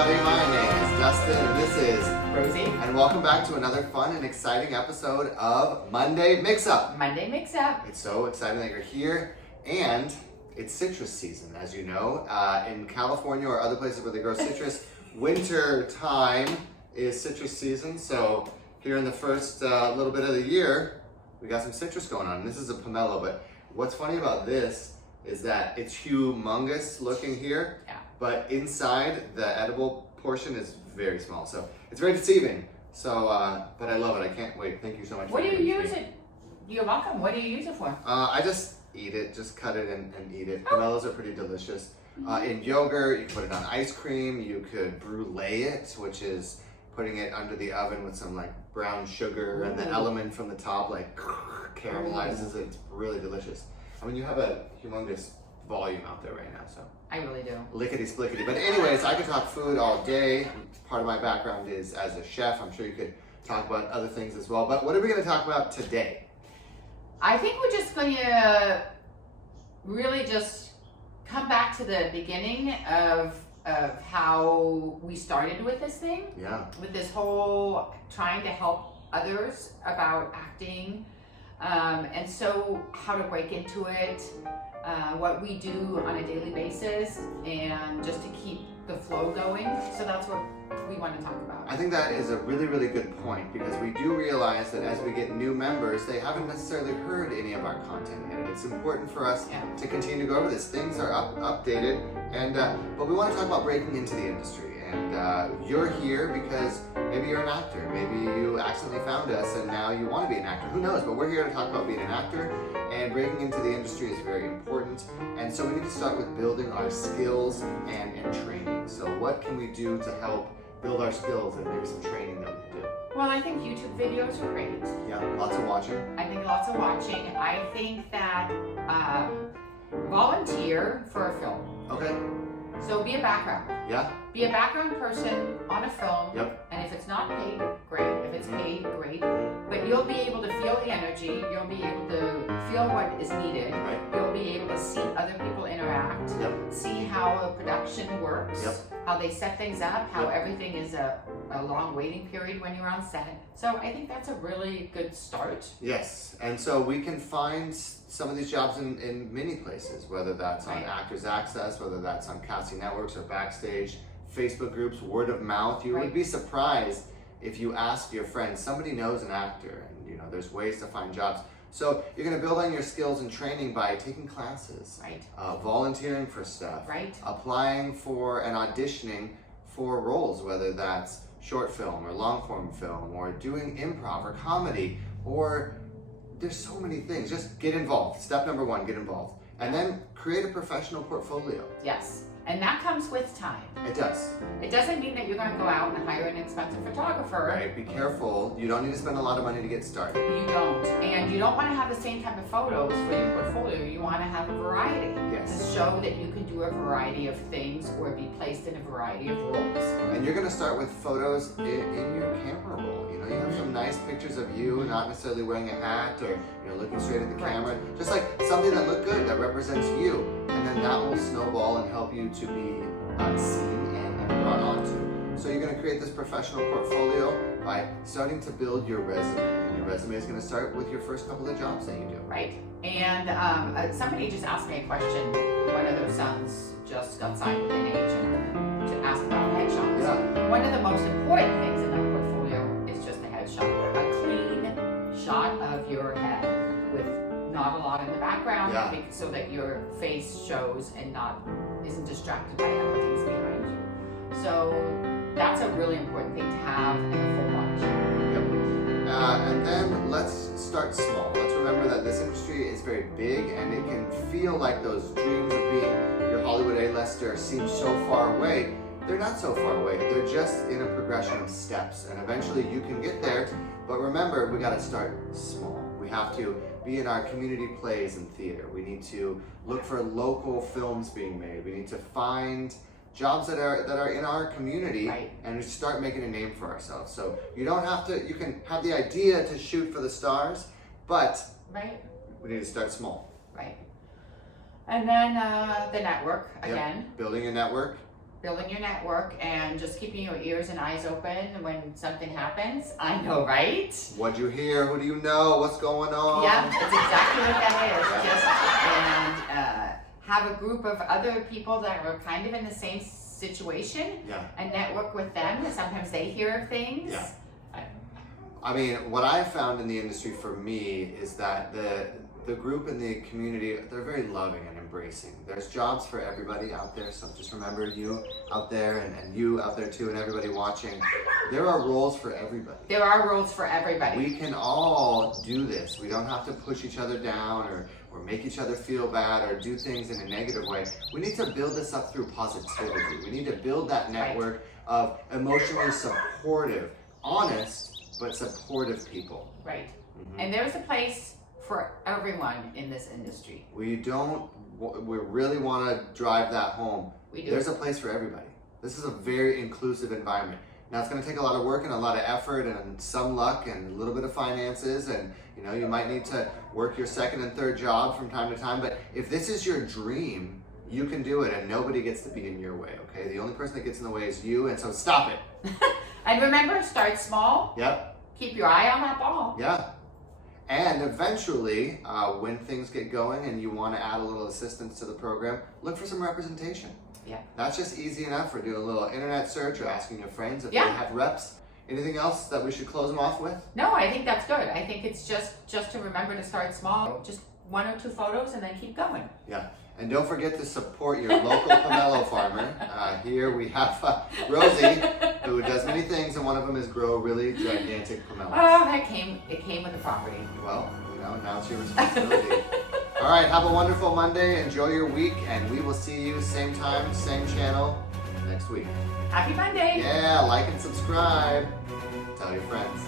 everybody, my name is Dustin and this is Rosie. And welcome back to another fun and exciting episode of Monday Mix-Up. Monday Mix-Up. It's so exciting that you're here, and it's citrus season, as you know. In California or other places where they grow citrus, winter time is citrus season. So here in the first little bit of the year, we got some citrus going on. This is a pomelo, but what's funny about this is that it's humongous looking here. Yeah. But inside, the edible portion is very small, so it's very deceiving. So, but I love it. I can't wait. Thank you so much. What do you use it? You're welcome. What do you use it for? I just eat it. Just cut it and eat it. Pomelos are pretty delicious. In yogurt, you can put it on ice cream. You could brulee it, which is putting it under the oven with some like brown sugar, and the element from the top like caramelizes it. It's really delicious. I mean, you have a humongous volume out there right now, so. I really do. Lickety splickety. But anyways, I could talk food all day. Part of my background is as a chef. I'm sure you could talk about other things as well. But what are we going to talk about today? I think we're just going to really just come back to the beginning of how we started with this thing. Yeah. With this whole trying to help others about acting. And so how to break into it, what we do on a daily basis, and just to keep the flow going. So that's what we want to talk about. I think that is a really, really good point, because we do realize that as we get new members, they haven't necessarily heard any of our content yet. It's important for us to continue to go over this. Things are updated, and but we want to talk about breaking into the industry. And you're here because maybe you're an actor. Maybe you accidentally found us and now you want to be an actor. Who knows? But we're here to talk about being an actor, and breaking into the industry is very important. And so we need to start with building our skills and training. So what can we do to help build our skills, and maybe some training that we can do? Well, I think YouTube videos are great. Yeah, lots of watching. I think lots of watching. I think that volunteer for a film. Okay. So be a background. Yeah. Be a background person on a film. Yep. And if it's not paid, great. If it's paid, great. But you'll be able to feel the energy. You'll be able to feel what is needed. Right. You'll be able to see other people interact. Yep. See how a production works. Yep. How they set things up. How everything is a long waiting period when you're on set. So I think that's a really good start. Yes. And so we can find some of these jobs in many places, whether that's on Actors Access, whether that's on casting networks or backstage, Facebook groups, word of mouth. You would be surprised if you ask your friends, somebody knows an actor, and you know there's ways to find jobs. So you're going to build on your skills and training by taking classes, volunteering for stuff, applying for and auditioning for roles, whether that's short film or long form film, or doing improv or comedy, or there's so many things. Just get involved. Step number one, get involved. And then create a professional portfolio. Yes. And that comes with time. It does. It doesn't mean that you're going to go out and hire an expensive photographer. Right, be careful. You don't need to spend a lot of money to get started. You don't. And you don't want to have the same type of photos for your portfolio. You want to have a variety. Yes. To show that you can do a variety of things or be placed in a variety of roles. And you're going to start with photos in your camera roll. You know, you have some nice pictures of you, not necessarily wearing a hat or looking straight at the camera. Just like something that looked good, that represents you. And then that will snowball and help you to be seen and brought onto. So you're going to create this professional portfolio by starting to build your resume. And your resume is going to start with your first couple of jobs that you do. Right. And somebody just asked me a question. One of their sons just got signed with an agent to ask about headshots. Yeah. One of the most important things in that portfolio is just a headshot. A clean shot of your head with not a lot in the background, so that your face shows and isn't distracted by everything's behind you. So that's a really important thing to have in a full body shot. Yep. And then let's start small. Let's remember that this industry is very big, and it can feel like those dreams of being your Hollywood A-lister seem so far away. They're not so far away. They're just in a progression of steps, and eventually you can get there. But remember, we got to start small. We have to be in our community plays and theater. We need to look for local films being made. We need to find jobs that are in our community and start making a name for ourselves. So you don't have to, you can have the idea to shoot for the stars, but we need to start small. Right. And then the network again. Building a network. building your network and just keeping your ears and eyes open when something happens. I know, right? What'd you hear? Who do you know? What's going on? Yeah, it's exactly what that is. Have a group of other people that are kind of in the same situation and network with them. Sometimes they hear of things. Yeah. I mean, what I've found in the industry for me is that the group and the community, they're very loving and embracing. There's jobs for everybody out there, so just remember you out there and you out there too, and everybody watching. There are roles for everybody. There are roles for everybody. We can all do this. We don't have to push each other down or make each other feel bad or do things in a negative way. We need to build this up through positivity. We need to build that network of emotionally supportive, honest, but supportive people. Right. Mm-hmm. And there's a place for everyone in this industry. We really want to drive that home. We do. There's a place for everybody. This is a very inclusive environment. Now it's going to take a lot of work and a lot of effort and some luck and a little bit of finances, and you might need to work your second and third job from time to time, but if this is your dream, you can do it and nobody gets to be in your way, okay? The only person that gets in the way is you, and so stop it. And remember, start small. Yep. Keep your eye on that ball. Yeah. And eventually, when things get going and you want to add a little assistance to the program, look for some representation. Yeah. That's just easy enough for doing a little internet search or asking your friends if they have reps. Anything else that we should close them off with? No, I think that's good. I think it's just to remember to start small. Just 1 or 2 photos and then keep going. Yeah. And don't forget to support your local pomelo farmer. Here we have Rosie, who does many things, and one of them is grow really gigantic pomelos. Oh, it came with the property. Well, now it's your responsibility. All right, have a wonderful Monday. Enjoy your week, and we will see you same time, same channel next week. Happy Monday. Yeah, like and subscribe. Tell your friends.